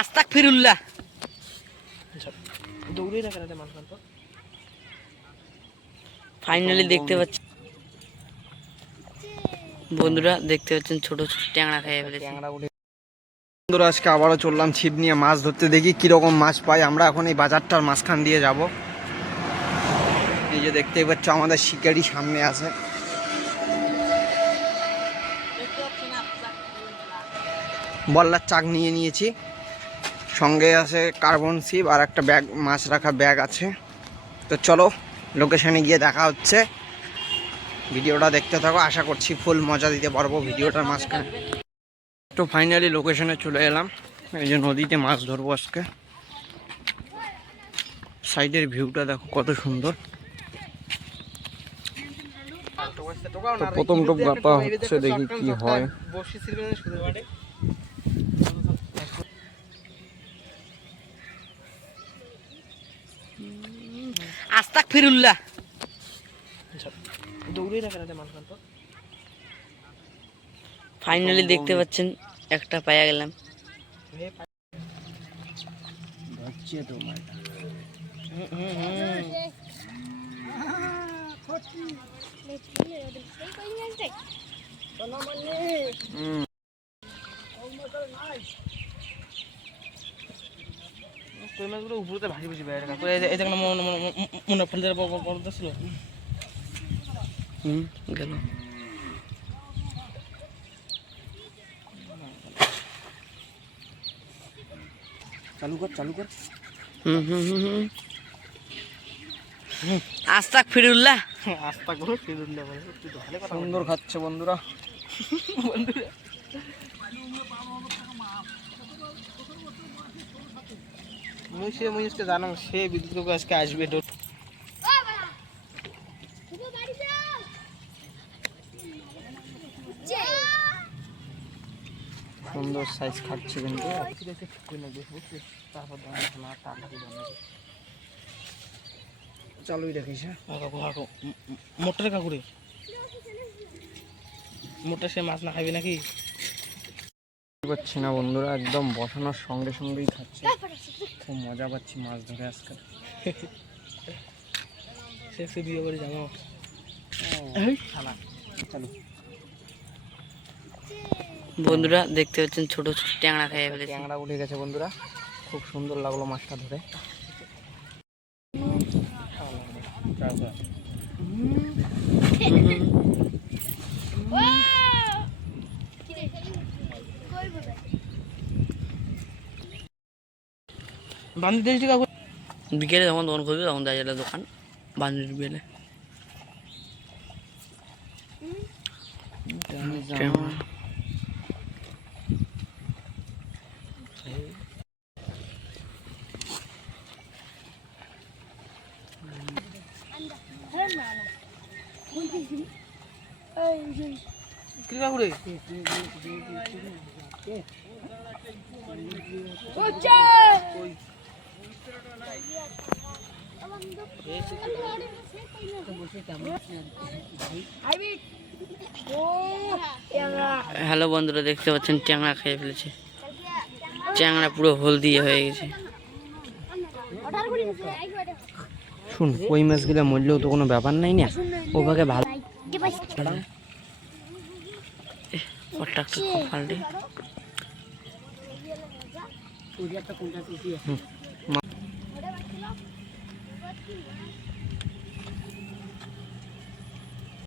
আস্তাক ফিরুল্লাহ ফাইনালি দেখতে পাচ্ছি বন্ধুরা, দেখতে পাচ্ছেন ছোট ছোট ট্যাংরা খেয়ে ফেলেছে। বন্ধুরা আজকে আবারও চললাম ছিপ নিয়ে মাছ ধরতে, দেখি কিরকম মাছ পাই। আমরা এখন এই বাজারটার মাঝখান দিয়ে যাব। এই যে দেখতেই পাচ্ছ আমাদের শিকারি সামনে আছে। বল্লার চাক নিয়ে নিয়েছি, সঙ্গে আছে কার্বন সিপ আর একটা ব্যাগ, মাছ রাখা ব্যাগ আছে। তো চলো লোকেশনে গিয়ে দেখা হচ্ছে। ভিডিওটা দেখতে থাকো, আশা করছি ফুল মজা দিতে পারবো ভিডিওটার মাঝখানে। তো ফাইনালি লোকেশনে চলে এলাম। এই যে নদীতে মাছ ধরবো আজকে। সাইডের ভিউটা দেখো কত সুন্দর। তো প্রথম টোপ গাপা হচ্ছে, দেখি কি হয়। আস্তাক ফিরুল্লাহ ফাইনালি দেখতে পাচ্ছেন একটা পাইয়া গেলাম। উপরে ভাসি ভাসি এই দেখলাম মনে ফেলতে ছিল গেল। চালু কর চালু কর। আস্তাক ফিরুল্লাহ আস্তা করে ফিরুল্লাহ বলে সুন্দর খাচ্ছে বন্ধুরা। বন্ধুরা মুনিশকে জানাম সে বিদ্যুৎ আজকে আসবে। সুন্দর সাইজ খাচ্ছে কিন্তু। চালুই রাখিস। মোটরে কাকুরে মোটর সে মাছ না খাবি নাকি পাচ্ছি না বন্ধুরা, একদম বসানোর সঙ্গে সঙ্গেই খাচ্ছে। খুব মজা পাচ্ছি মাছ ধরে আজকে। সে বিয়ে করে জানো চালু। বন্ধুরা দেখতে পাচ্ছেন ছোট ছোট ট্যাংরা খেয়ে ফেলেছে। ট্যাংরা উঠে গেছে বন্ধুরা, খুব সুন্দর লাগলো মাছটা ধরে। বান্ধি দিয়েছি কাকু বিকেলে যখন দোকান খুলবে তখন দেখা যাবে দোকান বান্ধবীর বিকেলে। কাকুরে হ্যালো বন্ধুরা, দেখতে পাচ্ছেন ট্যাংরা খেয়ে ফেলেছে। ট্যাংরা পুরো হলদিয়ে হয়ে গেছে। শুন, কই মাছগুলো মরলেও তো কোনো ব্যাপার নাই না, ওভাবে ভালো। ফাল্টে